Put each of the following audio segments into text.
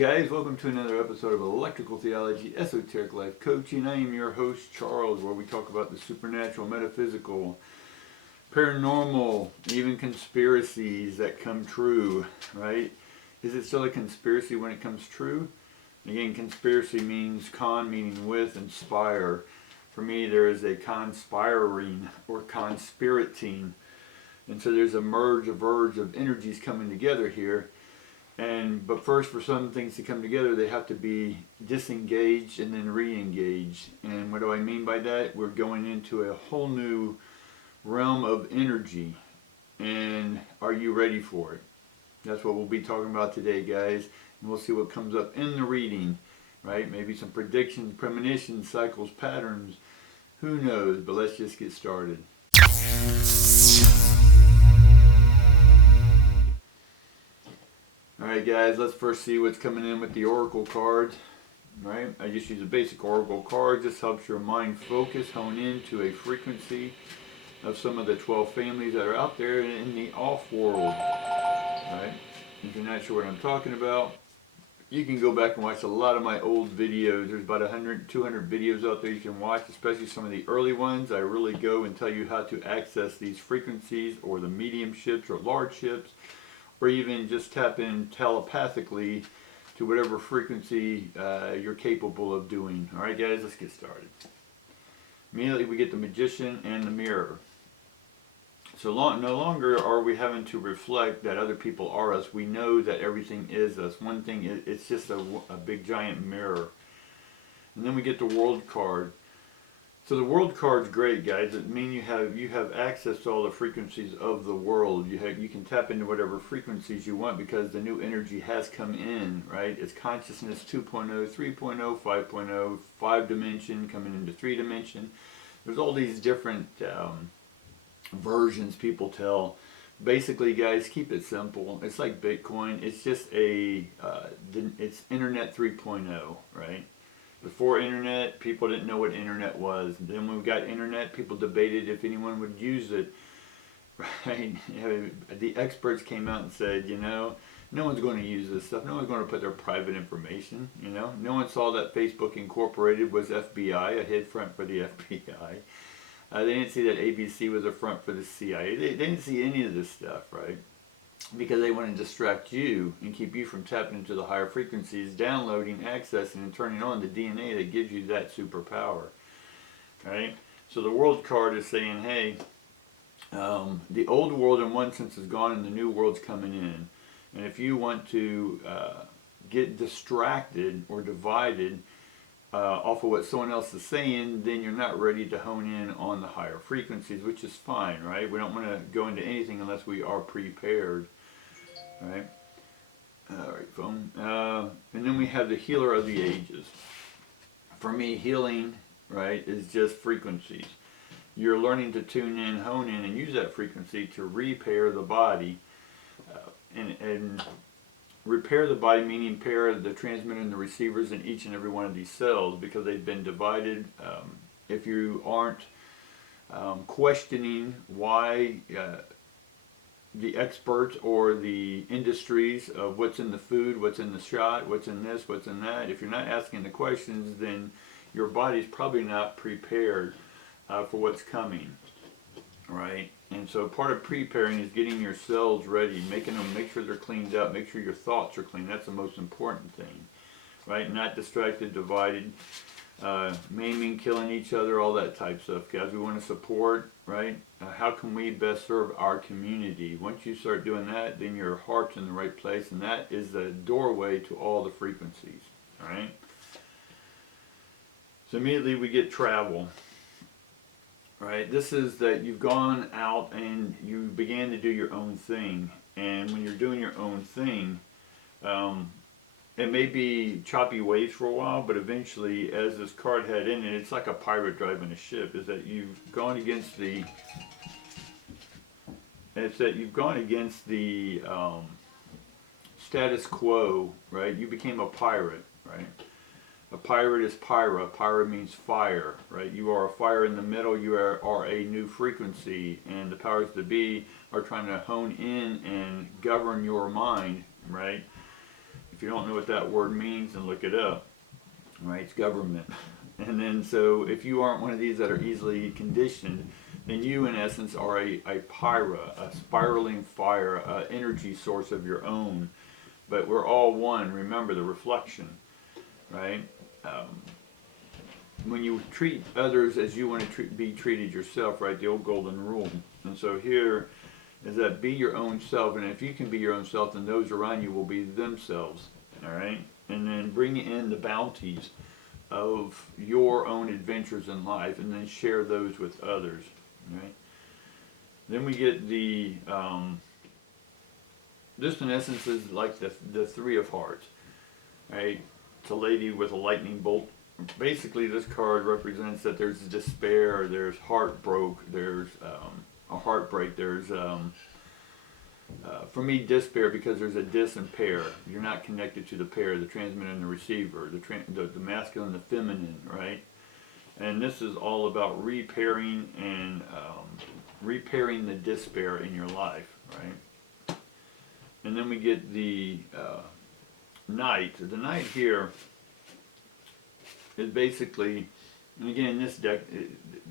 guys, welcome to another episode of Electrical Theology Esoteric Life Coaching. I am your host Charles, where we talk about the supernatural, metaphysical, paranormal, even conspiracies that come true, right? Is it still a conspiracy when it comes true? Again, conspiracy means con, meaning with, and spire. For me, there is a conspiring or conspirating. And so there's a merge, a verge of energies coming together here. But first, for some things to come together, they have to be disengaged and then re-engaged. And what do I mean by that? We're going into a whole new realm of energy. And are you ready for it? That's what we'll be talking about today, guys. And we'll see what comes up in the reading, right? Maybe some predictions, premonitions, cycles, patterns. Who knows? But let's just get started. Alright guys, let's first see what's coming in with the oracle cards. Right? I just use a basic oracle card. This helps your mind focus, hone into a frequency of some of the 12 families that are out there in the off world. Right? If you're not sure what I'm talking about, you can go back and watch a lot of my old videos. There's about 100, 200 videos out there you can watch, especially some of the early ones. I really go and tell you how to access these frequencies or the medium ships or large ships, or even just tap in telepathically to whatever frequency you're capable of doing. Alright guys, let's get started. Immediately we get the Magician and the Mirror. So no longer are we having to reflect that other people are us. We know that everything is us. One thing, it's just a big giant mirror. And then we get the World card. So the World card's great, guys. It means you have access to all the frequencies of the world. You can tap into whatever frequencies you want because the new energy has come in, right? It's consciousness 2.0, 3.0, 5.0, 5 dimension coming into 3 dimension. There's all these different versions people tell. Basically, guys, keep it simple. It's like Bitcoin. It's just it's Internet 3.0, right? Before internet, people didn't know what internet was. Then when we got internet, people debated if anyone would use it. Right? The experts came out and said, no one's going to use this stuff. No one's going to put their private information. No one saw that Facebook Incorporated was FBI, a head front for the FBI. They didn't see that ABC was a front for the CIA. They didn't see any of this stuff, right? Because they want to distract you and keep you from tapping into the higher frequencies, downloading, accessing, and turning on the DNA that gives you that superpower. Right? So the World card is saying, hey, the old world in one sense is gone and the new world's coming in. And if you want to get distracted or divided off of what someone else is saying, then you're not ready to hone in on the higher frequencies, which is fine, right? We don't want to go into anything unless we are prepared, right? Alright, phone. And then we have the Healer of the Ages. For me, healing, right, is just frequencies. You're learning to tune in, hone in, and use that frequency to repair the body. And repair the body, meaning pair the transmitter and the receivers in each and every one of these cells, because they've been divided. If you aren't questioning why the experts or the industries of what's in the food, what's in the shot, what's in this, what's in that, if you're not asking the questions, then your body's probably not prepared for what's coming, right? And so part of preparing is getting your cells ready, making them, make sure they're cleaned up, make sure your thoughts are clean. That's the most important thing, right? Not distracted, divided, maiming, killing each other, all that type stuff, guys. We want to support, right? How can we best serve our community? Once you start doing that, then your heart's in the right place, and that is the doorway to all the frequencies, all right? So immediately we get travel. Right, this is that you've gone out and you began to do your own thing, and when you're doing your own thing, it may be choppy waves for a while, but eventually, as this card had in it, it's like a pirate driving a ship. Is that you've gone against the status quo, right? You became a pirate, right? A pirate is pyra. Pyra means fire, right? You are a fire in the middle. You are a new frequency, and the powers that be are trying to hone in and govern your mind, right? If you don't know what that word means, then look it up. Right? It's government. And then, so if you aren't one of these that are easily conditioned, then you, in essence, are a pyra, a spiraling fire, an energy source of your own. But we're all one. Remember the reflection, right? When you treat others as you want to be treated yourself, right? The old golden rule. And so here is that be your own self. And if you can be your own self, then those around you will be themselves, all right? And then bring in the bounties of your own adventures in life, and then share those with others, right? Then we get the, this in essence is like the Three of Hearts, right? It's a lady with a lightning bolt. Basically, this card represents that there's despair, there's there's a heartbreak, there's, for me, despair, because there's a dis and pair. You're not connected to the pair, the transmitter and the receiver, the masculine and the feminine, right? And this is all about repairing and repairing the despair in your life, right? And then we get the Knight. The Knight here is basically, and again, this deck,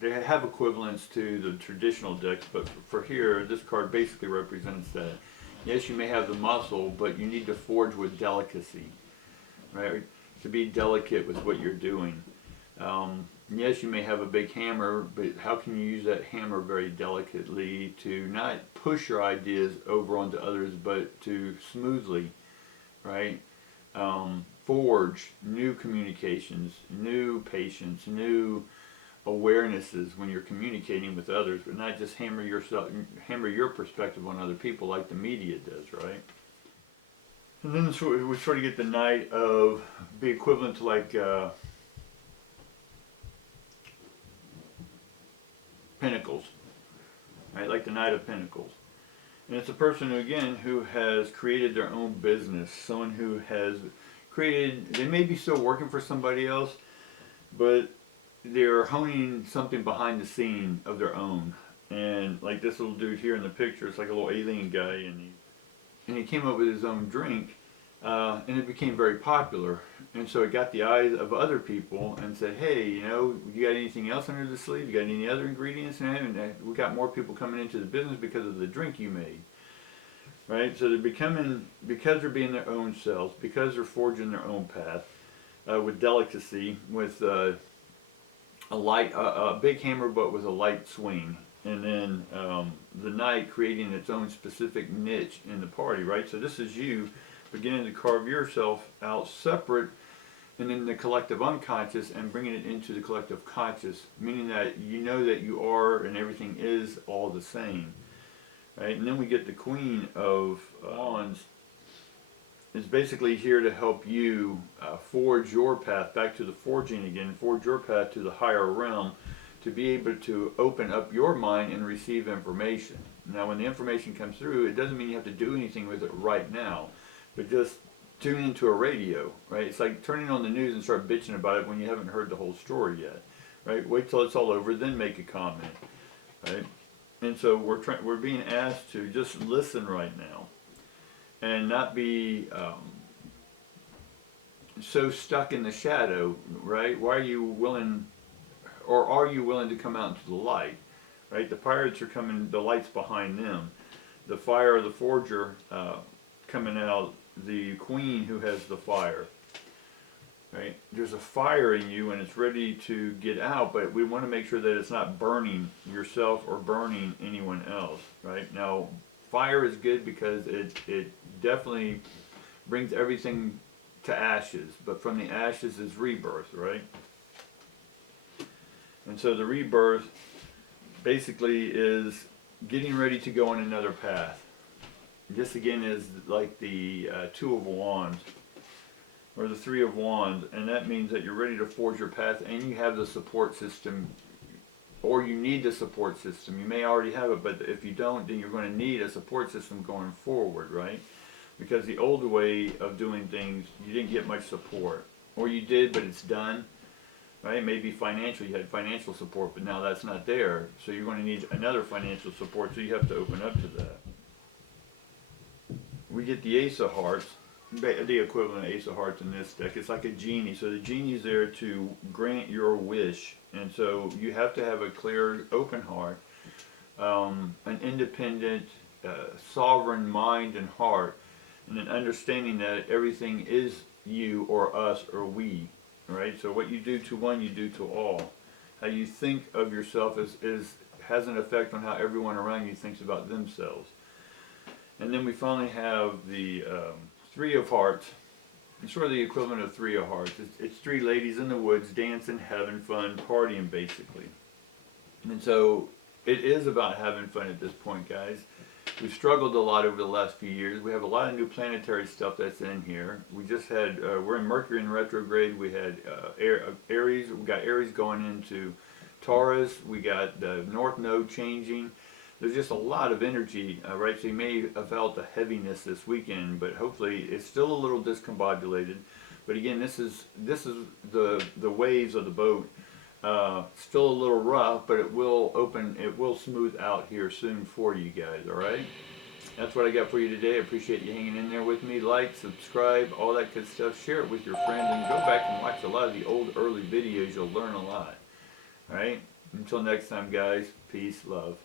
they have equivalents to the traditional decks, but for here, this card basically represents that. Yes, you may have the muscle, but you need to forge with delicacy, right? To be delicate with what you're doing. Yes, you may have a big hammer, but how can you use that hammer very delicately to not push your ideas over onto others, but to smoothly, right? Forge new communications, new patience, new awarenesses when you're communicating with others, but not just hammer your perspective on other people like the media does, right? And then we sort of get the Knight of, be equivalent to like Pentacles, right? Like the Knight of Pentacles. And it's a person who, again, who has created their own business, someone who has created, they may be still working for somebody else, but they're honing something behind the scene of their own. And like this little dude here in the picture, it's like a little alien guy, and he came up with his own drink, and it became very popular. And so it got the eyes of other people and said, hey, you know, you got anything else under the sleeve? You got any other ingredients? And we got more people coming into the business because of the drink you made. Right? So they're becoming, because they're being their own selves, because they're forging their own path, with delicacy, with a big hammer but with a light swing. And then the Knight creating its own specific niche in the party, right? So this is you beginning to carve yourself out separate and in the collective unconscious and bringing it into the collective conscious, meaning that you know that you are and everything is all the same, right? And then we get the Queen of Wands. Is basically here to help you forge your path back to the forging again, forge your path to the higher realm, to be able to open up your mind and receive information. Now when the information comes through, it doesn't mean you have to do anything with it right now, but just tune into a radio, right? It's like turning on the news and start bitching about it when you haven't heard the whole story yet, right? Wait till it's all over, then make a comment, right? And so we're being asked to just listen right now and not be so stuck in the shadow, right? Why are you willing, or are you willing to come out into the light, right? The pirates are coming, the light's behind them. The fire of the forger coming out, the queen who has the fire, right? There's a fire in you and it's ready to get out, but we want to make sure that it's not burning yourself or burning anyone else, right? Now, fire is good because it definitely brings everything to ashes, but from the ashes is rebirth, right? And so the rebirth basically is getting ready to go on another path. This again is like the Two of Wands, or the Three of Wands, and that means that you're ready to forge your path and you have the support system, or you need the support system. You may already have it, but if you don't, then you're going to need a support system going forward, right? Because the old way of doing things, you didn't get much support, or you did, but it's done, right? Maybe financial, you had financial support, but now that's not there, so you're going to need another financial support, so you have to open up to that. We get the Ace of Hearts, the equivalent of Ace of Hearts in this deck. It's like a genie. So the genie's there to grant your wish. And so you have to have a clear, open heart, an independent, sovereign mind and heart, and an understanding that everything is you or us or we. Right? So what you do to one, you do to all. How you think of yourself has an effect on how everyone around you thinks about themselves. And then we finally have the Three of Hearts. It's sort of the equivalent of Three of Hearts. It's three ladies in the woods dancing, having fun, partying basically. And so it is about having fun at this point, guys. We've struggled a lot over the last few years. We have a lot of new planetary stuff that's in here. We just had, we're in Mercury in retrograde. We had Aries. We got Aries going into Taurus. We got the North Node changing. There's just a lot of energy, right? So you may have felt a heaviness this weekend, but hopefully it's still a little discombobulated. But again, this is the waves of the boat. Still a little rough, but it will smooth out here soon for you guys, all right? That's what I got for you today. I appreciate you hanging in there with me. Like, subscribe, all that good stuff. Share it with your friends, and go back and watch a lot of the old early videos. You'll learn a lot, all right? Until next time, guys, peace, love.